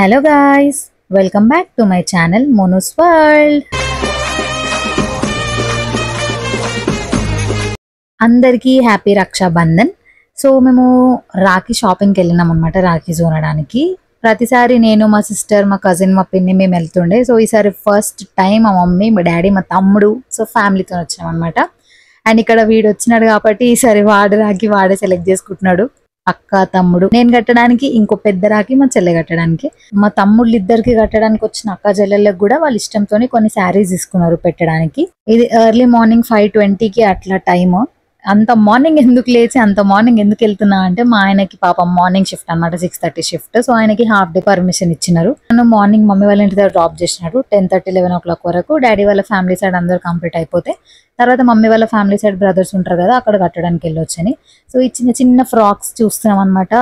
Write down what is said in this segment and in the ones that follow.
Hello guys, welcome back to my channel Monu's World. అందరికీ happy Rakshabandhan. So మేము రాఖీ షాపింగ్కి వెళ్ళినాం అనమాట, రాఖీస్ కొనడానికి. ప్రతిసారి నేను మా సిస్టర్ మా కజిన్ మా పిన్ని మేము వెళ్తుండే. సో ఈసారి ఫస్ట్ టైం మా మమ్మీ మా డాడీ మా తమ్ముడు సో ఫ్యామిలీతో వచ్చాం అనమాట. అండ్ ఇక్కడ వీడు వచ్చినాడు కాబట్టి ఈసారి వాడు రాఖీ వాడే సెలెక్ట్ చేసుకుంటున్నాడు. అక్క తమ్ముడు నేను కట్టడానికి, ఇంకో పెద్ద రాఖీ మా చెల్లె కట్టడానికి. మా తమ్ముళ్ళు ఇద్దరికి కట్టడానికి వచ్చిన అక్క చెల్లెళ్ళకి కూడా వాళ్ళ ఇష్టంతోనే కొన్ని శారీస్ తీసుకున్నారు పెట్టడానికి. ఇది ఎర్లీ మార్నింగ్ 5:20కి అట్లా టైమ్. అంత మార్నింగ్ ఎందుకు లేచి అంత మార్నింగ్ ఎందుకు వెళ్తున్నా అంటే మా ఆయనకి పాపం మార్నింగ్ షిఫ్ట్ అనమాట, 6:30 షిఫ్ట్. సో ఆయనకి హాఫ్ డే పర్మిషన్ ఇచ్చినారు. నన్ను మార్నింగ్ మమ్మీ వాళ్ళ ఇంటి దగ్గర డ్రాప్ చేసినాడు 10:30, 11 o'clock వరకు. డాడీ వాళ్ళ ఫ్యామిలీ సైడ్ అందరూ కంప్లీట్ అయిపోతే తర్వాత మమ్మీ వాళ్ళ ఫ్యామిలీ సైడ్ బ్రదర్స్ ఉంటారు కదా, అక్కడ కట్టడానికి వెళ్ళొచ్చని. సో ఈ చిన్న చిన్న ఫ్రాక్స్ చూస్తున్నాం అనమాట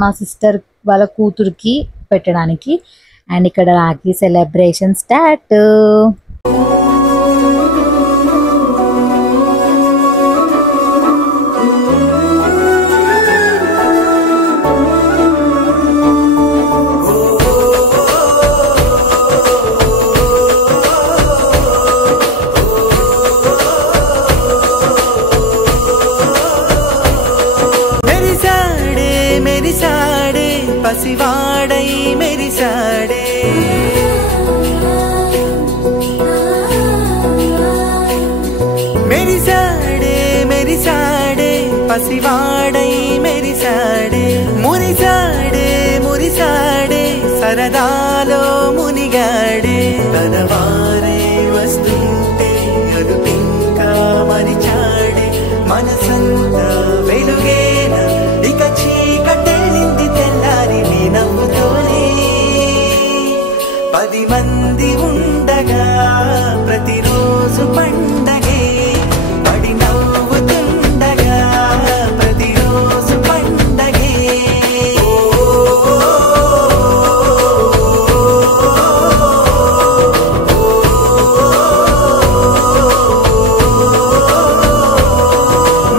మా సిస్టర్ వాళ్ళ కూతురికి పెట్టడానికి. అండ్ ఇక్కడ రాఖీ సెలబ్రేషన్ స్టార్ట్. పసివాడై మెరిసాడే మెరిసాడే మెరిసాడే పసివాడై మెరిసాడే మురిసాడే మురిసాడే సరదాలో మునిగాడే తన వారే వస్తుంటే అదుపింకా మరిచాడే మనసంతా వెలుగేన ఇక చీకటెళ్ళింది తెల్లారి నీ నవ్వుతోనే 10 మంది ఉండగా ప్రతిరోజు పండగే పడి నవ్వుతుండగా ప్రతిరోజు పండగే.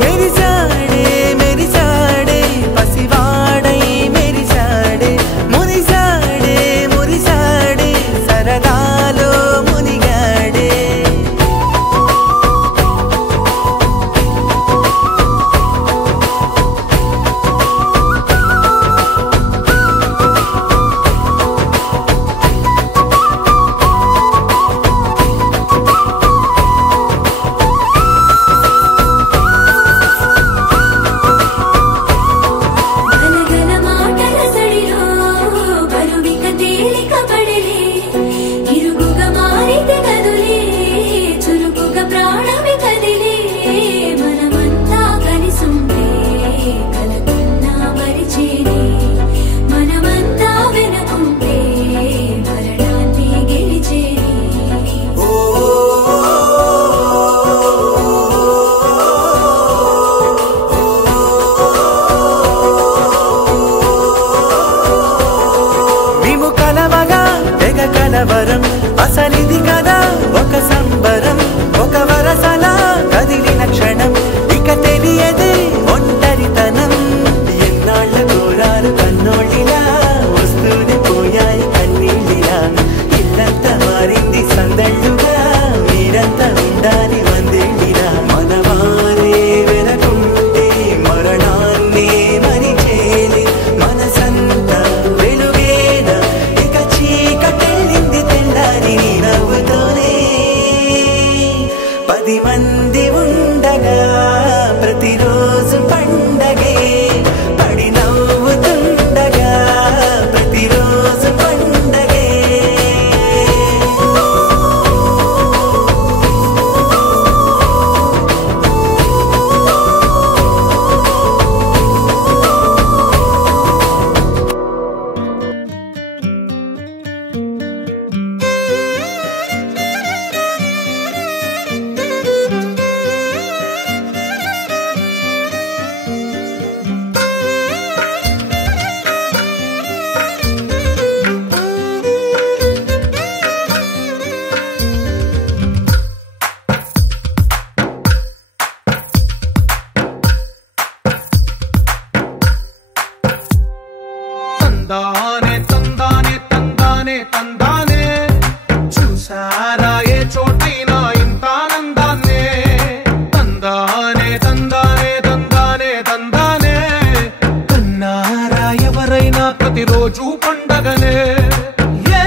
మెరిసాడే మెరిసాడే పసివాడై మెరిసాడే మురిసాడే మురిసాడే సరదాలో మునిగాడే. గనగన మాటల సడిలో బరువిక తేలిక పడలే ఇరుగుగా మారితే కదులే చురుకుగా ప్రాణమి కదిలే మనమంతా కలిసుంటే కలకున్నా మరిచేనే మనమంతా వెనకుంటే మరణాన్ని గెలిచేనే. మేము కలవగా తెగ కలవరం అసలిది కదా ఒక సంబరం, ఒక వరసలా కదిలిన క్షణం ఇక తెలియదే ఒంటరితనం. ఎన్నాళ్ళ కోరారు కన్నోళ్ళిలా వస్తూనే పోయాయి కన్నీళ్ళిలా ఇల్లంతా మారింది సందళ్ళుగా మీరంతా ఉండాలి వందేళ్ళిలా. మనవారే వెనకుంటే మరణాన్నే మరిచేలే మనసంతా వెలుగేన ఇక చీకటెళ్ళింది తెల్లారి నీ తందానే చూసారా ఏ చోటైనా ఇంత ఆనందాన్నే తందానే తందానే తందానే తందానే కన్నారా ఎవరైనా ప్రతిరోజు పండగనే ఏ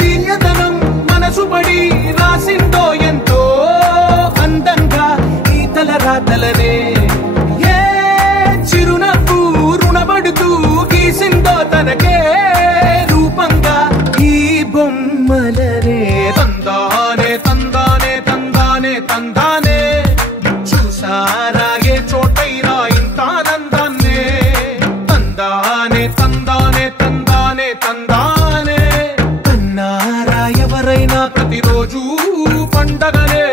తీయదనం మనసు పడి రాసిందో ఎంతో అందంగా ఈ తలరాతలనే ఏ చిరునవ్వు రుణపడుతూ గీసిందో తనకే రూపంగా ఈ బొమ్మలనే తందానే తందానే తందానే తందానే చూసారా ఏ చోటైనా ఇంత ఆనందాన్నే తందానే తందానే తందానే తందానే కన్నారా ఎవరైనా ప్రతిరోజు పండగనే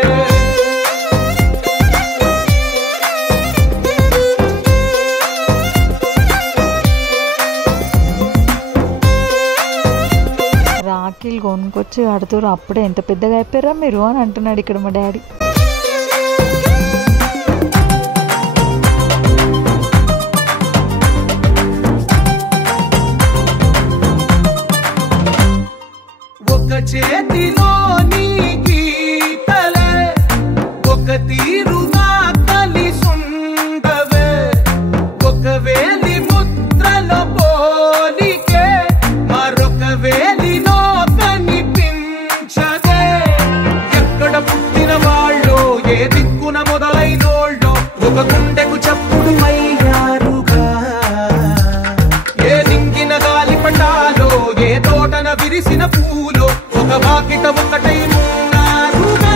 రాఖీలు కొనుక్కొచ్చి ఆడుతారు అప్పుడే ఎంత పెద్దగా అయిపోయారా మీరు అని అంటున్నాడు ఇక్కడ మా డాడీ. ఒక చేతిలో నీ గీతలే ఒక తీరుగా కలిసుండవే ఒక వేలి ముద్రలో పోలికే మరొక వేలిలో కనిపించదే ఎక్కడ పుట్టిన వాళ్ళో ఏ దిక్కున మొదలైనోళ్ళో ఒక గుండెకు చప్పుడు అయ్యారుగా ఏ దింగిన గాలి పటాలో ఏ తోటన విరిసిన పూలో ఒక వాకిట ఒకటై ఉన్నారుగా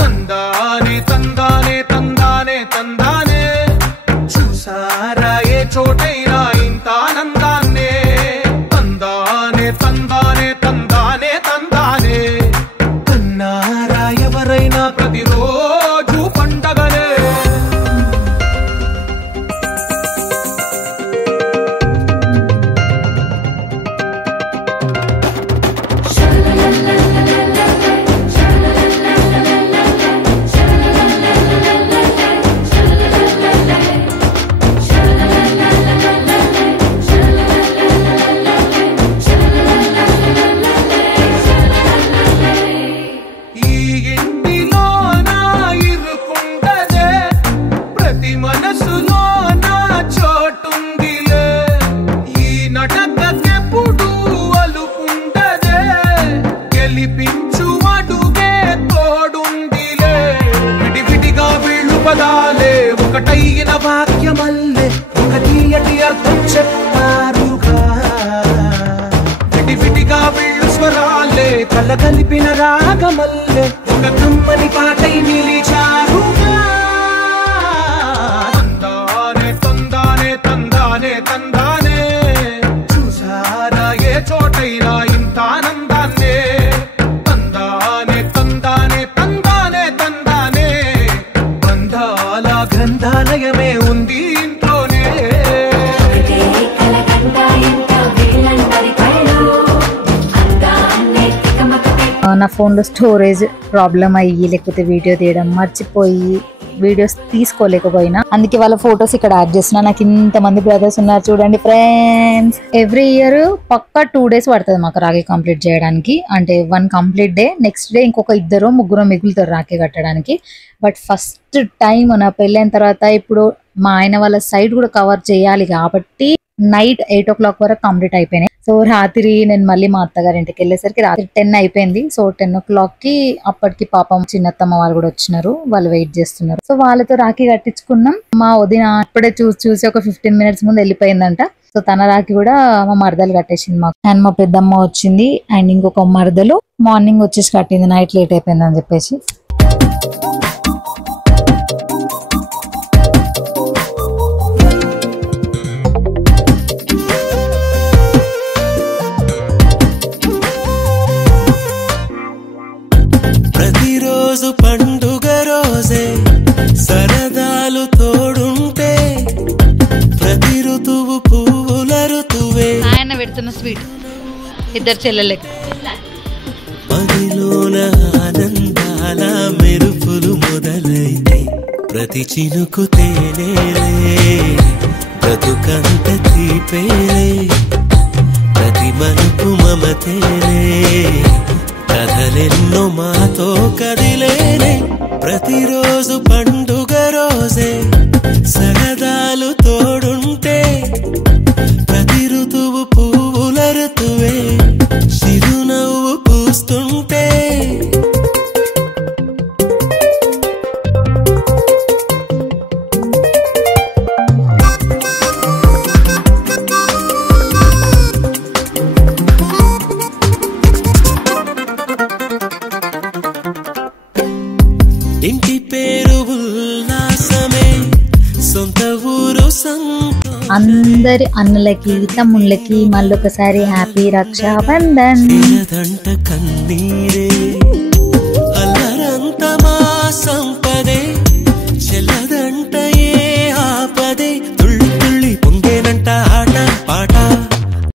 తందానే తందానే తందానే తందానే చూసారా ఏ చోటైనా ఇంత ఆనందాన్నే తందానే తందానే తందానే తందానే కన్నారా ఎవరైనా ప్రతిరోజు పండగనే ఈ ఇంటిలో నా ఇరుకుండదే ప్రతి మనసులో నా చోటుందిలే ఈ నటకెప్పుడు అలుకుండదే గెలిపించు అడుగే తోడుందిలే విడివిడిగా వీళ్ళు పదాలే ఒకటైన వాక్యమల్లే ఒక తీయటి అర్థం చెప్పారుగా విడివిడిగా వీళ్ళు స్వరాలే కల కలిపిన రాగమల్లే ఒక కమ్మని పాటై నిలిచారుగా తందానే తందానే తందానే తందానే చూసారా ఏ చోటైనా ఇంత ఆనందాన్నే తందానే తందానే తందానే తందానే బంధాల గ్రంథాలయమే ఉంది ఇంట్లోనే ఒకటే కలకండ ఎంత వీళ్ళందరి కళ్ళు అందాన్నే తికమకతే నా ఫోన్లో స్టోరేజ్ ప్రాబ్లం అయ్యి లేకపోతే వీడియో తీయడం మర్చిపోయి వీడియోస్ తీసుకోలేకపోయినా అందుకే వాళ్ళ ఫొటోస్ ఇక్కడ యాడ్ చేస్తున్నా. నాకు ఇంతమంది బ్రదర్స్ ఉన్నారు చూడండి ఫ్రెండ్స్. ఎవ్రీ ఇయర్ పక్కా 2 days పడుతుంది మాకు రాఖీ కంప్లీట్ చేయడానికి. అంటే 1 కంప్లీట్ డే, నెక్స్ట్ డే ఇంకొక 2-3 మిగులుతారు రాఖీ కట్టడానికి. బట్ ఫస్ట్ టైం నా పెళ్ళైన తర్వాత ఇప్పుడు మా ఆయన వాళ్ళ సైడ్ కూడా కవర్ చేయాలి కాబట్టి నైట్ 8 o'clock వరకు కంప్లీట్ అయిపోయినాయి. సో రాత్రి నేను మళ్ళీ మా అత్తగారింటికి వెళ్ళేసరికి రాత్రి 10 అయిపోయింది. సో 10 o'clock కి అప్పటికి పాపం చిన్నత్తమ్మ వాళ్ళు కూడా వచ్చినారు, వాళ్ళు వెయిట్ చేస్తున్నారు. సో వాళ్ళతో రాఖీ కట్టించుకున్నాం. మా వదిన ఇప్పుడే చూసి ఒక 15 minutes ముందు వెళ్ళిపోయిందంట. సో తన రాఖీ కూడా మా మరదలు కట్టేసింది మాకు. అండ్ మా పెద్దమ్మ వచ్చింది అండ్ ఇంకొక మరదలు మార్నింగ్ వచ్చేసి కట్టింది, నైట్ లేట్ అయిపోయింది అని చెప్పేసి. ప్రతిరోజు పండుగ రోజే సరదాలు తోడుంటే ప్రతి ఋతువు పువ్వుల ఋతువే ఆయన పెడుతున్న స్వీట్ ఇద్దరు చెల్లెలకి. మదిలోన ఆనందాల మెరుపులు మొదలైతే ప్రతి చినుకు తేనేలే బ్రతుకంత తీపేలే ప్రతి మమతేనే కథలెన్నో మాతో కదిలేనే ప్రతిరోజు పండుగ రోజే సరదాలు తోడుంటే ప్రతి ఋతువు పువ్వుల ఋతువే చిరునవ్వు పూస్తుంటే ఇంటి పేరు ఉల్లాసమే సొంత ఊరు అందరి అన్నలకి తమ్ముళ్ళకి మళ్ళొకసారి హ్యాపీ రక్షాబంధన్. దంట కన్నీరే